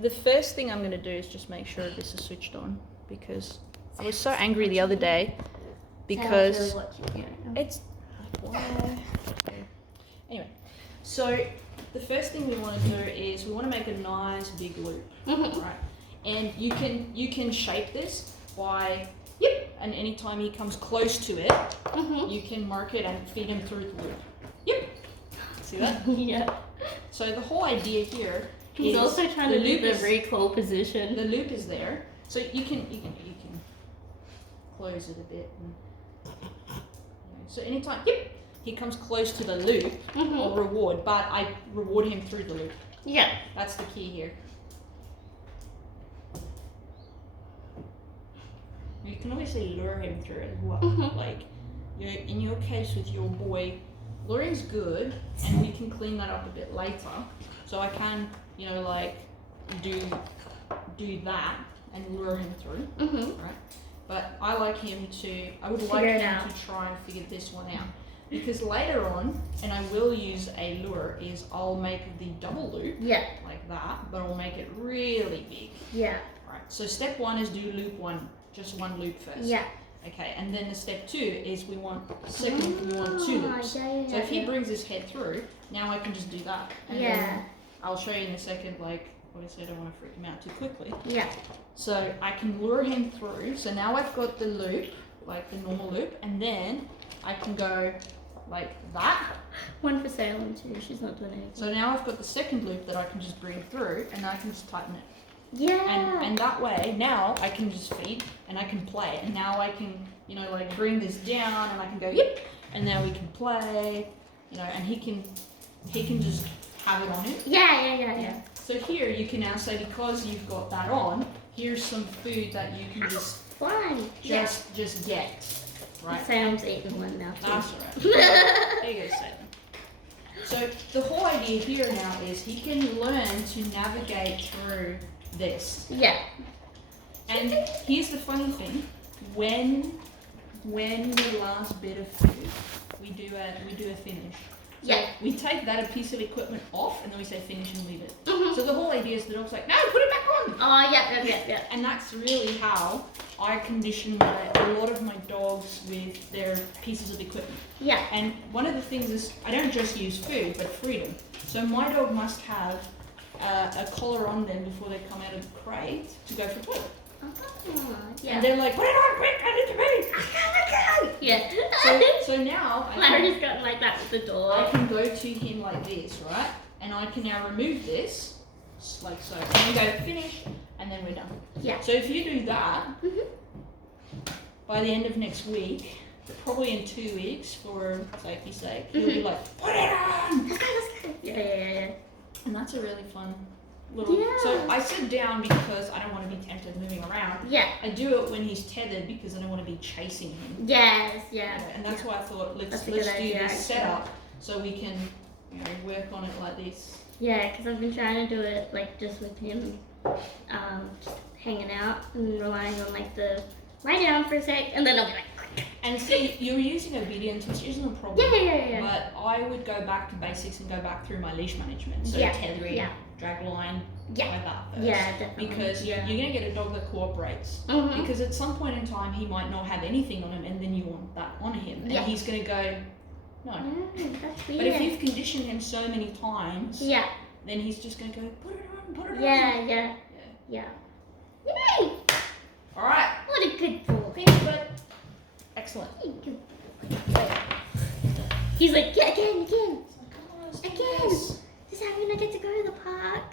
the first thing I'm going to do is just make sure this is switched on, because I was so angry the other day because it's anyway. So the first thing we want to do is we want to make a nice big loop, right? And you can shape this by and anytime he comes close to it, you can mark it and feed him through the loop. See that? Yeah. So the whole idea here He's is also trying to do the recoil position. the loop is there, so you can close it a bit. So anytime he comes close to the loop, I'll reward, but I reward him through the loop. Yeah. That's the key here. You can obviously lure him through as well. Like, in your case with your boy, luring's good, and we can clean that up a bit later. So I can, like, do that and lure him through, right? But I would like him to try and figure this one out. Because later on, and I will use a lure, is I'll make the double loop, like that, but I'll make it really big. Yeah. Right, so step 1 is do loop 1, just one loop first. Yeah. Okay, and then the step 2 is we want 2 loops. So if he brings his head through, now I can just do that. And then I'll show you in a second, like, obviously I don't want to freak him out too quickly. Yeah. So I can lure him through. So now I've got the loop, like the normal loop, and then I can go like that. One for Salem too, she's not doing anything. So now I've got the second loop that I can just bring through, and I can just tighten it. Yeah. And that way, now I can just feed and I can play. And now I can, like bring this down and I can go, and now we can play, and he can just have it on him. Yeah. So here you can now say, because you've got that on, here's some food that you can just just get. Right? Sam's eating one now too. That's alright. There you go, Sam. So the whole idea here now is he can learn to navigate through this. Yeah. And here's the funny thing: when the last bit of food, we do a finish. So we take that piece of equipment off, and then we say finish and leave it. So the whole idea is the dog's like, no, put it back on. Oh yeah. And that's really how I condition a lot of my dogs with their pieces of equipment. Yeah. And one of the things is I don't just use food, but freedom. So my dog must have a collar on them before they come out of the crate to go for toilet. And they're like, put it on quick, I need to pee. Yeah. So now Larry's gotten like that with the door. I can go to him like this, right? And I can now remove this, like so. And we go finish, and then we're done. Yeah. So if you do that, by the end of next week, probably in 2 weeks for safety's sake, you'll be like, put it on! Let's go. Yeah. And that's a really fun little... So I sit down because I don't want to be tempted moving around. Yeah. I do it when he's tethered because I don't want to be chasing him. Yes, yeah. And that's why I thought, let's do idea, this setup so we can work on it like this. Yeah, because I've been trying to do it like just with him, just hanging out and relying on like the lie down for a sec, and then I'll be like. And see, you're using obedience, which isn't a problem. Yeah. But I would go back to basics and go back through my leash management. So tethering, drag line, like that first. Yeah, definitely. Because you're going to get a dog that cooperates. Because at some point in time, he might not have anything on him, and then you want that on him. And he's going to go, no. That's weird. But if you've conditioned him so many times, then he's just going to go, put it on. Yeah. Yay! All right. What a good boy. Excellent. He's like, again. This is how This is how you're gonna get to go to the park.